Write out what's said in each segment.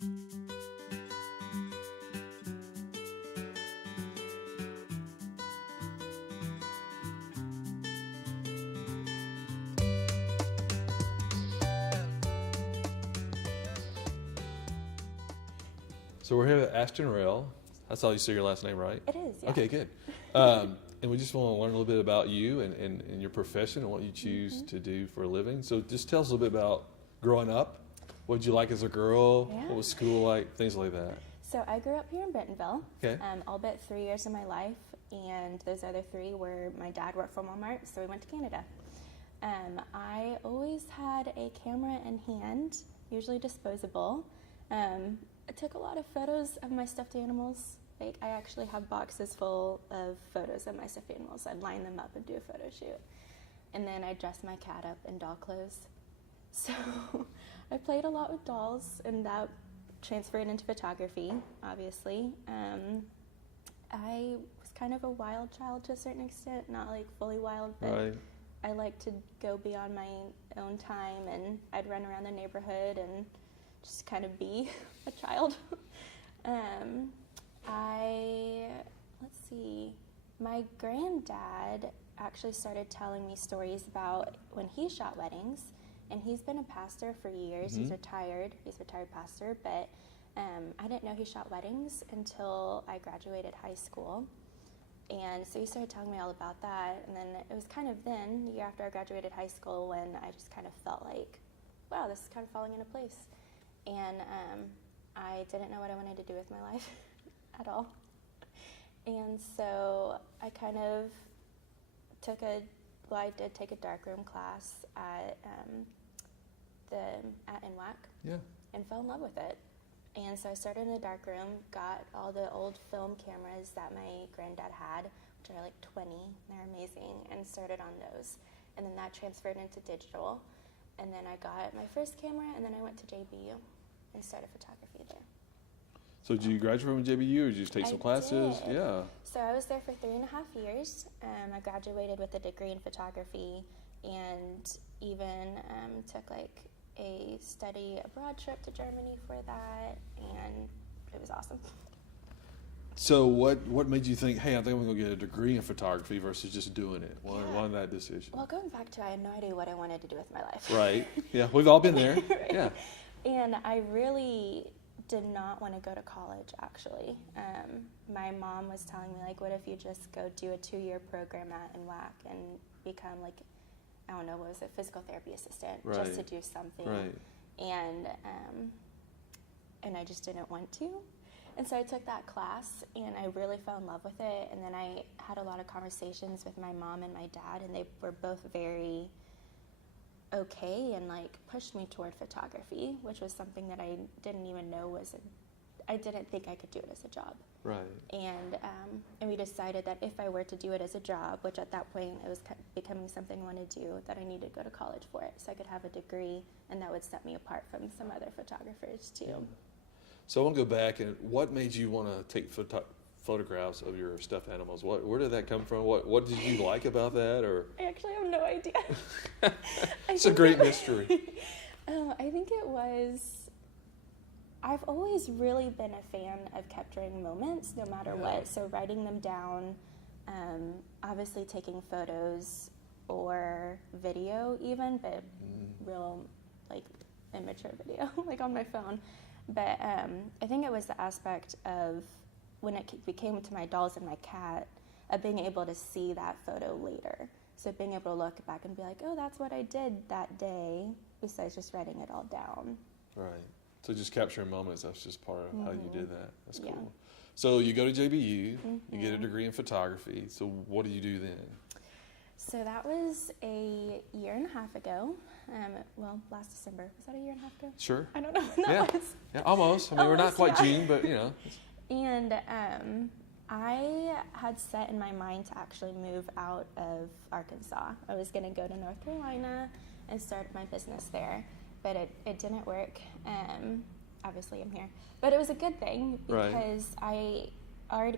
So we're here at Ashton Rail. That's how you say your last name, right? It is, yeah. Okay, good. And we just want to learn a little bit about you and your profession and what you choose to do for a living. So just tell us a little bit about growing up. What did you like as a girl? Yeah. What was school like? Things like that. So I grew up here in Bentonville, Okay. all but 3 years of my life, and those other 3 were my dad worked for Walmart, so we went to Canada. I always had a camera in hand, usually disposable. I took a lot of photos of my stuffed animals. Like, I actually have boxes full of photos of my stuffed animals. I'd line them up and do a photo shoot. And then I'd dress my cat up in doll clothes. So I played a lot with dolls, and that transferred into photography, obviously. I was kind of a wild child to a certain extent, not like fully wild, but Right. I like to go beyond my own time, and I'd run around the neighborhood and just kind of be a child. Let's see, my granddad actually started telling me stories about when he shot weddings, and he's been a pastor for years. He's a retired pastor, but I didn't know he shot weddings until I graduated high school. And so he started telling me all about that, and then it was kind of then, the year after I graduated high school, when I just kind of felt like, wow, this is kind of falling into place. And I didn't know what I wanted to do with my life at all. And so I kind of I did take a darkroom class at NWAC, Yeah. and fell in love with it. And so I started in the darkroom, got all the old film cameras that my granddad had, which are like 20, they're amazing, and started on those. And then that transferred into digital. And then I got my first camera, and then I went to JBU and started photography there. So did you graduate from JBU, or did you just take some classes? Did. Yeah. So I was there for 3.5 years. I graduated with a degree in photography, and even took like a study abroad trip to Germany for that, and it was awesome. So what made you think, hey, I think I'm going to get a degree in photography versus just doing it? Why that decision? Well, going back to, I had no idea what I wanted to do with my life. Right. Yeah, we've all been there. Right. Yeah. And I really did not want to go to college, actually. My mom was telling me, like, what if you just go do a 2-year program at NWAC and become, like, I don't know, what was it, physical therapy assistant, Right. just to do something. Right. And I just didn't want to. And so I took that class, and I really fell in love with it. And then I had a lot of conversations with my mom and my dad, and they were both very okay and like pushed me toward photography, which was something that I didn't even know I didn't think I could do it as a job. Right. And we decided that if I were to do it as a job, which at that point it was becoming something I wanted to do, that I needed to go to college for it so I could have a degree, and that would set me apart from some other photographers too. Yeah. So I want to go back, and what made you want to take photographs of your stuffed animals? Where did that come from? What did you like about that? Or I actually have no idea. It's a great mystery. I think it was, I've always really been a fan of capturing moments no matter what. So writing them down, obviously taking photos or video even, but real like immature video, like on my phone. But I think it was the aspect of when it became to my dolls and my cat, of being able to see that photo later. So being able to look back and be like, oh, that's what I did that day, besides just writing it all down. Right. So just capturing moments, that's just part of how you did that. That's cool. Yeah. So you go to JBU, you get a degree in photography. So what do you do then? So that was a 1.5 years ago. Last December. Was that a 1.5 years ago? Sure. I don't know when that was. Yeah, almost. I mean, we're not Almost, quite yeah. June, but you know. And I had set in my mind to actually move out of Arkansas. I was going to go to North Carolina and start my business there, but it didn't work. Obviously, I'm here. But it was a good thing because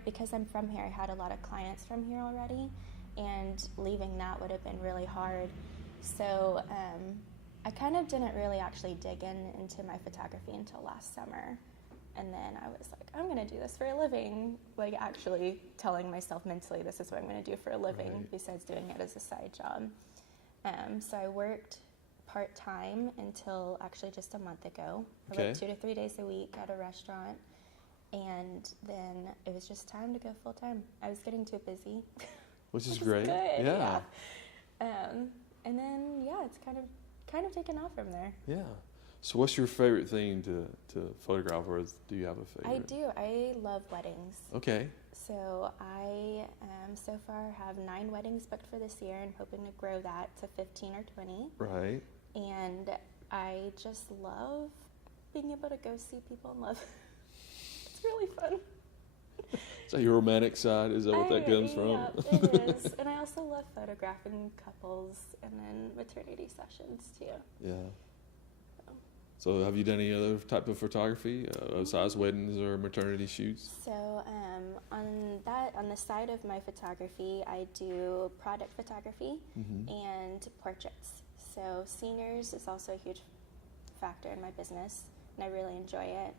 because I'm from here, I had a lot of clients from here already, and leaving that would have been really hard. So I kind of didn't really actually dig into my photography until last summer. And then I was like, I'm going to do this for a living. Like, actually telling myself mentally, this is what I'm going to do for a living, besides doing it as a side job. So I worked part-time until actually just a month ago. I worked 2 to 3 days a week at a restaurant. And then it was just time to go full-time. I was getting too busy. Which is great. Good. Yeah. And then, it's kind of taken off from there. Yeah. So what's your favorite thing to photograph, or do you have a favorite? I do. I love weddings. Okay. So I so far have 9 weddings booked for this year and hoping to grow that to 15 or 20. Right. And I just love being able to go see people in love. It's really fun. So your romantic side, is that what that comes from? Yeah, it is. And I also love photographing couples and then maternity sessions too. Yeah. So have you done any other type of photography besides weddings or maternity shoots? So on the side of my photography, I do product photography and portraits. So seniors is also a huge factor in my business, and I really enjoy it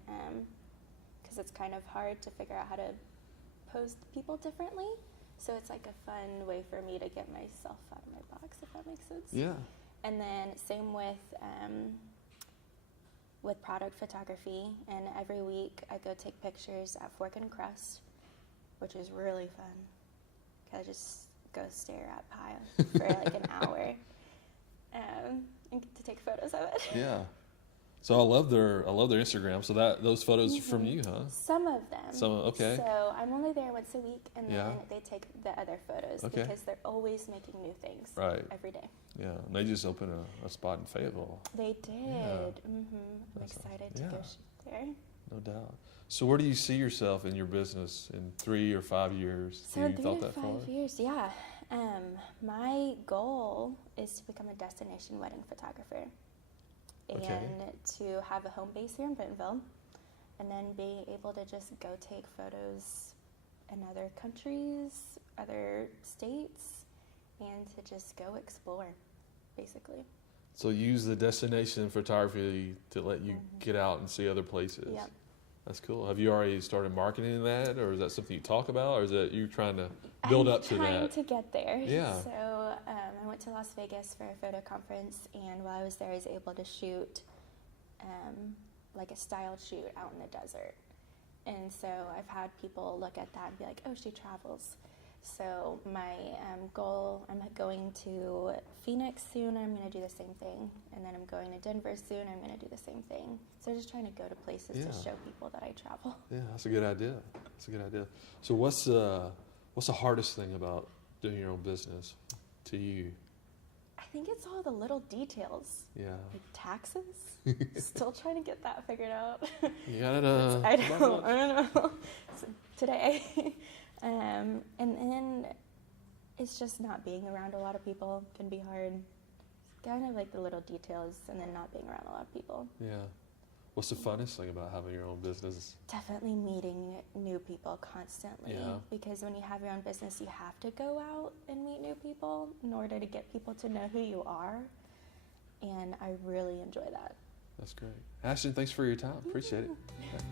because it's kind of hard to figure out how to pose people differently. So it's like a fun way for me to get myself out of my box, if that makes sense. Yeah. And then same with product photography, and every week I go take pictures at Fork and Crust, which is really fun. I just go stare at pie for like an hour and get to take photos of it. Yeah. So I love their Instagram. So those photos are from you, huh? Some of them. Okay. So I'm only there once a week, and then Yeah. they take the other photos because they're always making new things every day. Yeah, and they just opened a spot in Fayetteville. They did. Yeah. I'm excited to go shoot there. No doubt. So where do you see yourself in your business in 3 or 5 years? So Have you 3 thought to that 5 far? years, yeah. My goal is to become a destination wedding photographer and to have a home base here in Bentonville, and then be able to just go take photos in other countries, other states, and to just go explore, basically. So use the destination photography to let you get out and see other places. Yep. That's cool. Have you already started marketing that, or is that something you talk about, or is that you trying to build up to that? I'm trying to get there. Yeah. So I went to Las Vegas for a photo conference, and while I was there, I was able to shoot like a styled shoot out in the desert. And so I've had people look at that and be like, oh, she travels. So my goal, I'm going to Phoenix soon, I'm going to do the same thing. And then I'm going to Denver soon, I'm going to do the same thing. So just trying to go to places to show people that I travel. Yeah, that's a good idea. So what's the hardest thing about doing your own business to you? I think it's all the little details. Yeah. Like taxes. Still trying to get that figured out. You got it. I don't know. So today. And then it's just not being around a lot of people can be hard. It's kind of like the little details and then not being around a lot of people. Yeah. What's the funnest thing about having your own business? Definitely meeting new people constantly. Yeah. Because when you have your own business, you have to go out and meet new people in order to get people to know who you are. And I really enjoy that. That's great. Ashton, thanks for your time. Appreciate it. Okay.